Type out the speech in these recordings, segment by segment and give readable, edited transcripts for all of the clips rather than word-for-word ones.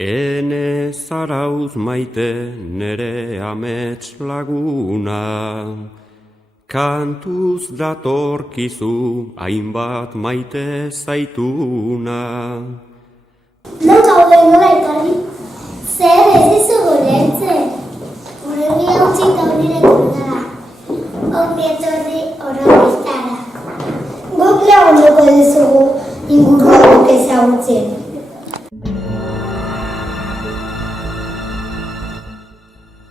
Ene zarauz maite nere amets laguna, kantuz datorkizu hainbat maite zaituna. Non gaude nola ekarri? Zer ez dizu guretzen? Urria utzi eta unireko dara. Ongi etorri horrobiztara. Guk lagunduko dizugu inguruak ezagutzen.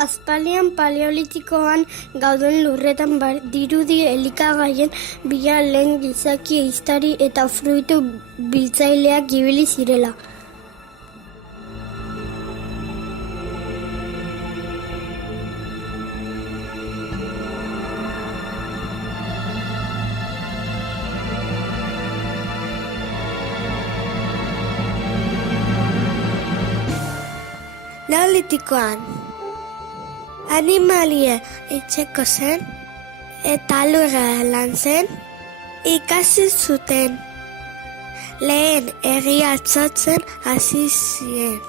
Aspaldian paleolitikoan gauden lurretan dirudi elikagaien bila lehen gizaki ehiztari eta fruitu biltzaileak ibili zirela. Neolitikoan animalia etxeko zen eta lurra lantzen ikasi zuten. Lehen egia atzatzen hasi ziren.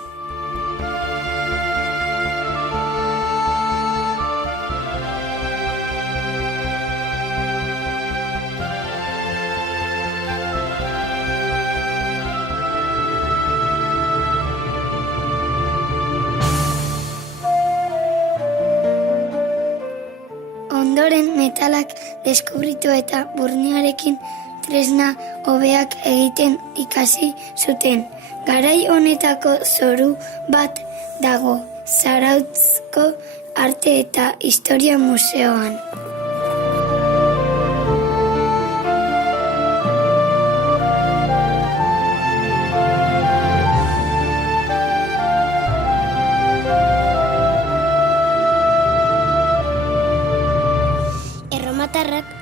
Ondoren metalak deskubritu eta burnioarekin tresna hobeak egiten ikasi zuten. Garai honetako zoru bat dago Zarautzko Arte eta Historia Museoan.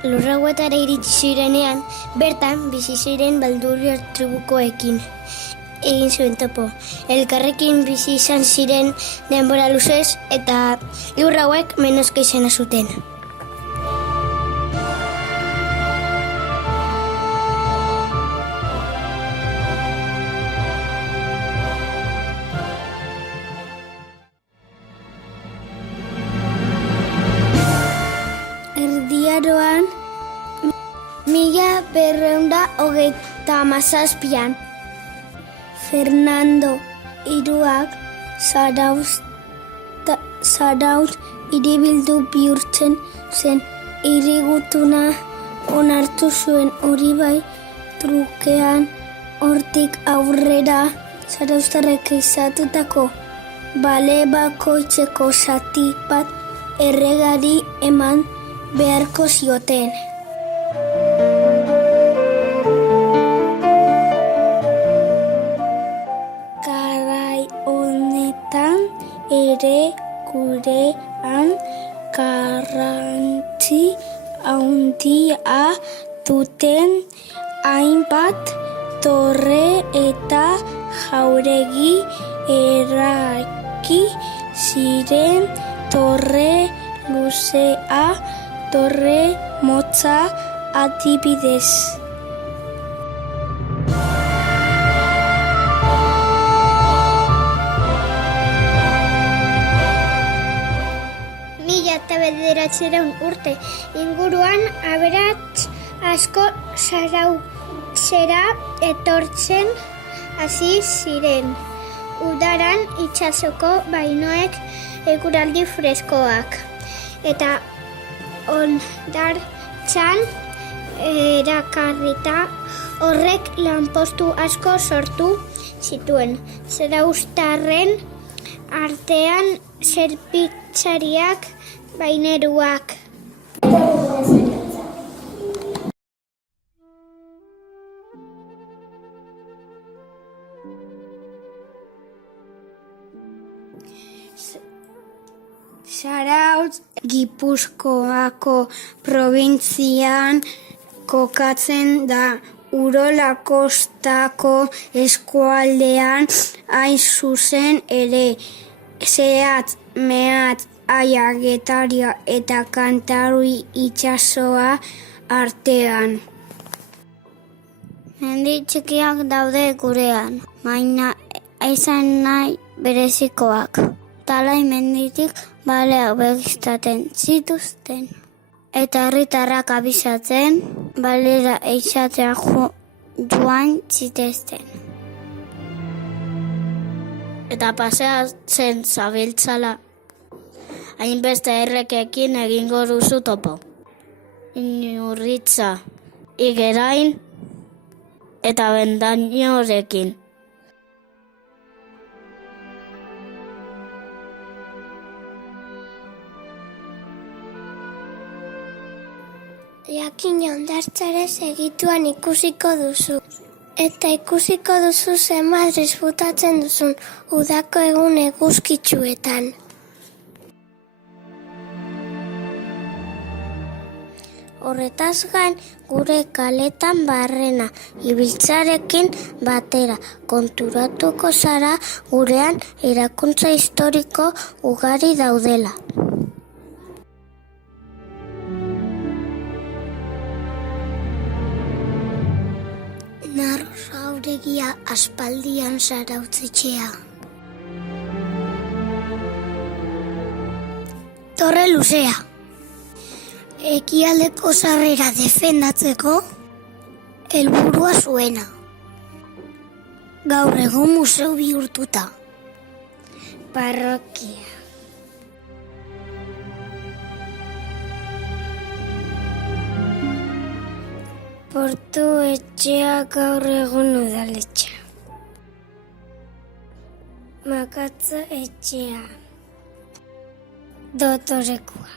Lurrauetara iritsi zirenean, bertan bizi ziren Baldurio tribukoekin egin zuen topo. Elkarrekin bizi izan ziren denbora luzez eta lurrauek menozke izena zuten. Erdiaroan 1237an Fernando Hiruak Zarautz hiribildu bihurtzen zen. Hirigutuna onartu zuen, hori bai, trukean hortik aurrera zarauztarrek izatutako bale bakoitzeko zati bat erregari eman beharko zioten. Garai honetan ere gurean garrantzi handia duten hainbat torre eta jauregi eraiki ziren. Torre luzea, torre motza adibidez. Mila eta 900 urte inguruan aberats asko Zarautzera etortzen hasi ziren. Udaran itsasoko bainoek eguraldi freskoak eta hondartzan erakarrita horrek lanpostu asko sortu zituen. Zarauztarren artean zerbitzariak, baineruak. Zarautz Gipuzkoako probintzian kokatzen da, Urola kostako eskualdean, hain zuzen ere. Zehatz, Mehatz, Aia, Getaria eta Kantauri itsasoa artean. Mendi txikiak daude gurean, baina izan nahi berezikoak. Talai menditik baleak begiztaten zituzten. Eta herritarrak abisatzen, balera eizatea joan zitezten. Eta paseatzen zabiltzala, hainbeste errekekin egingo duzu topo. Inurritza, igerain eta bendainorekin. Jakin hondartzarez egituan ikusiko duzu. Eta ikusiko duzu zenbat disfrutatzen duzun udako egun eguzkitsuetan. Horretaz gain, gure kaletan barrena ibiltzarekin batera konturatuko zara gurean erakuntza historiko ugari daudela. Narro Jauregia aspaldian Zarautzetxea. Torre luzea. Ekialdeko sarrera defendatzeko helburua zuena. Gaur egun museo bihurtuta. Parrokia. Portu etxea gaur egun udaletxea. Makatza etxea. Dotorekua.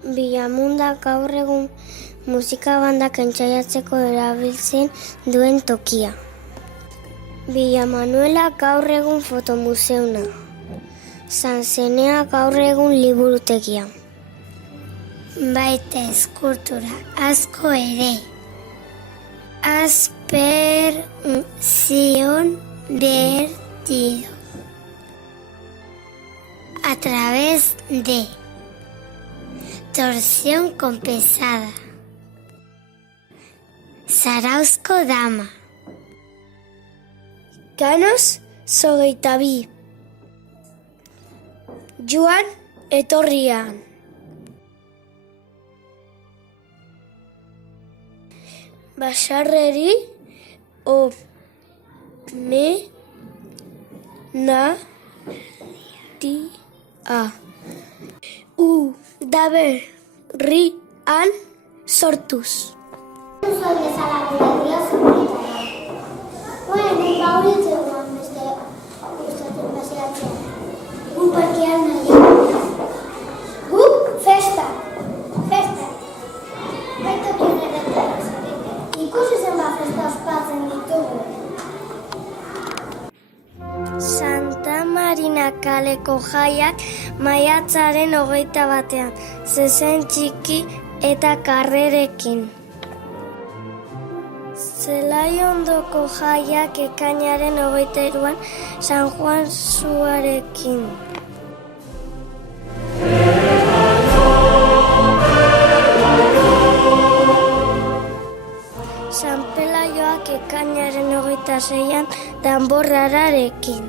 Villamunda gaur egun musika bandak entzaiatzeko erabiltzen duen tokia. Villa Manuela gaur egun fotomuseuna. San Zenea gaur egun liburutegia. Baita eskultura asko ere. Aspersión vertido. A través de torsión compensada. Zarauzko dama. Ganos zogeitabi. Joan etorrian. Basarreri omenatia. Udaberrian sortuz. Festa. Ikusi zenbat festa ospatzen ditugu. Santa Marina kaleko jaiak maiatzaren 21, zezen txiki eta karrerekin. Zelaiondoko jaiak ekainaren 23, San Juan zuarekin. San Pelaioak ekainaren 26, danborrararekin.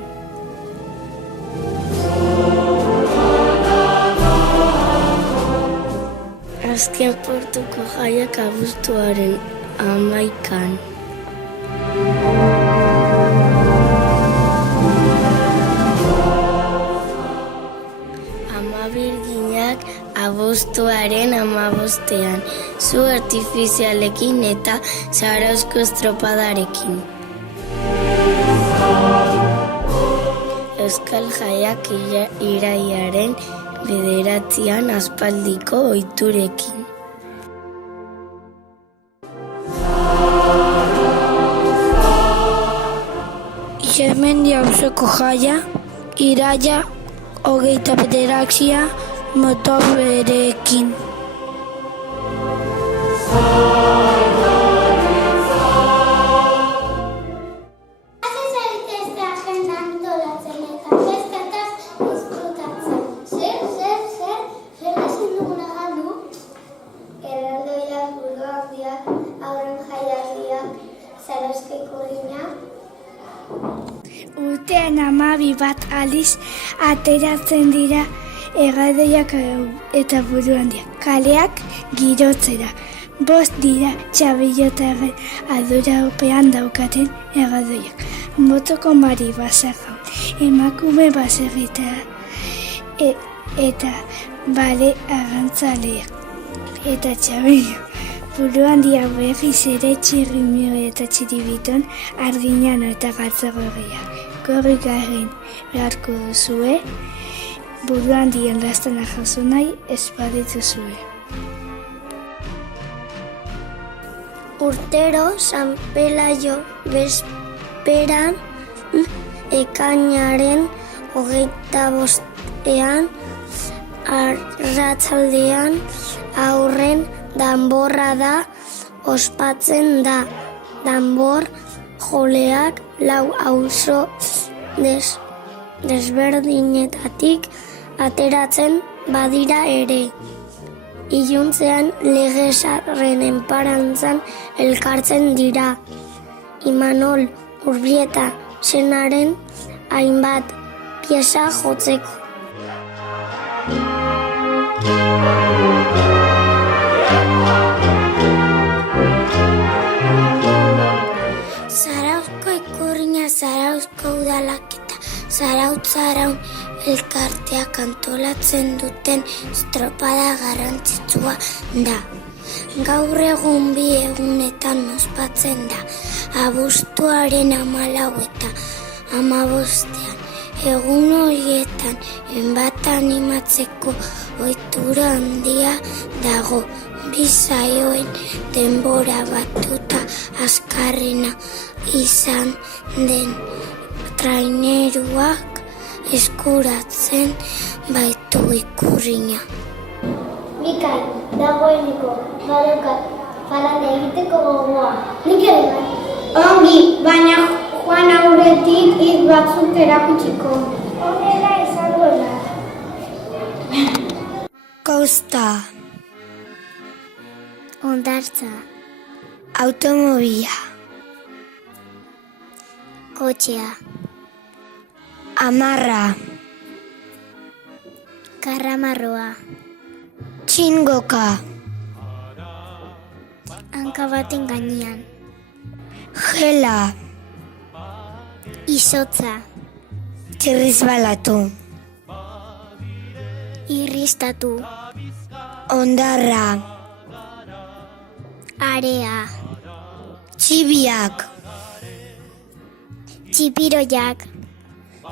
Azken Portuko jaiak abuztuaren 11. Ama Birginak abuztuaren 15, zu artifizialekin eta Zarauzko estropadarekin. Euskal jaiak irailaren 9 aspaldiko ohiturekin. Ixermendi auzoko jaia, iraila 29 motoberekin. Zarauzko ikurriña, Urtean 12 bat aldiz ateratzen dira hegaldiak eta buru handiak. Kaleak girotzera. 5 dira txabilotaren ardurapean daukaten hegaldiak. Motoko Mari Baserra, emakume baserritar eta bale arrantzaleak. Eta txabilo. Buru handia berriz ere Txirrimio eta Txiribiton, Arginano eta Galtzagorria. Korrigarren beharko duzue, buru handien lastana jaso nahi ez badituzue. Urtero San Pelaio bezperan ekainaren 25ean arratsaldean aurren danborra da ospatzen da. Danbor joleak 4 auzo desberdinetatik ateratzen badira ere. Iluntzean Legezarren enparantzan elkartzen dira. Imanol Urbieta senaren hainbat pieza jotzeko. Zarauzko ikurriña, Zarauzko udalak eta Zarautz-Zaraun elkarteak antolatzen duten estropada garrantzitsua da. Gaur egun 2 egunetan ospatzen da. Abuztuaren 14 eta 15ean. Egun horietan enbat animatzeko ohitura handia dago. 2 saioen denbora batuta azkarrena izan den traineruak eskuratzen baitu ikurriña. Mikai, dagoeneko, badaukat, parade egiteko gogoa. Nik ere bai. Ongi, baina joan aurretik hitz batzuk erakutsiko. Horrela izango da. Kosta. Hondartza, Automobila. kotxea, Amarra. karramarroa, Txingoka. hanka baten gainean, Gela. izotza, Txirrizbalatu. irristatu, Ondarra. area, Txibiak. txipiroiak,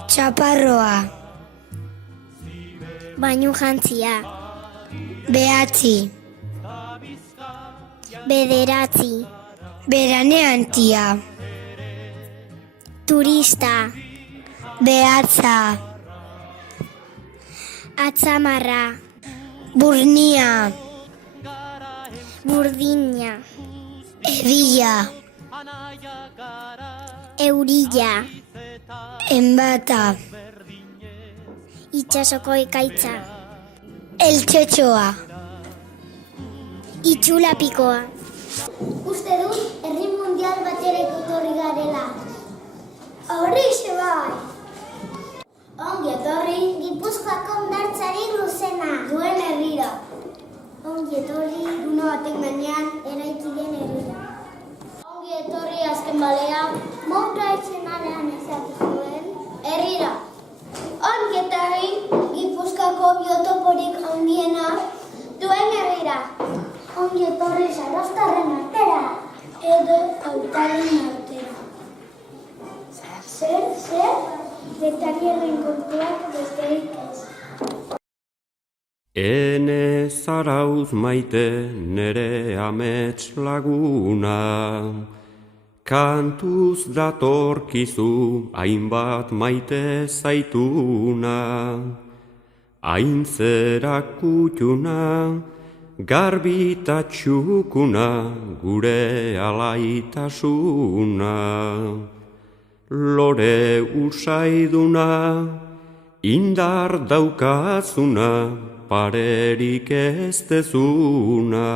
Txaparroa. bainu jantzia, Behatzi. bederatzi, Beraneantia. turista, Behatza. atzamarra, Burnia. burdina, Edilla. eurilla, Enbata. itxasoko ekaitza, Eltxotxoa. itxulapikoa. Uste dut, herri mundial batereko etorri garela. Horrixe bai! Ongi etorri, Gipuzkoako hondartzari luzena. Duen herrira. Ongi etorri, duna baten gainean eraiki den herrira. Ongi etorri azken balea, monta etxenalean ezatu zuen herrira. Ongi etorri, Gipuzkoako biotoporik handiena duen herrira. Ongi etorri Zaroztarren artera, edo Autaren artera. Zer, vetarierren kontuak besterik ez. Ene Zarauz maite nere amets laguna, kantuz datorkizu hainbat maite zaituna, haintzerak kutxuna, garbi eta txukuna, gure alaitasuna. Lore usaiduna, indar daukazuna, parerik ez dezuna.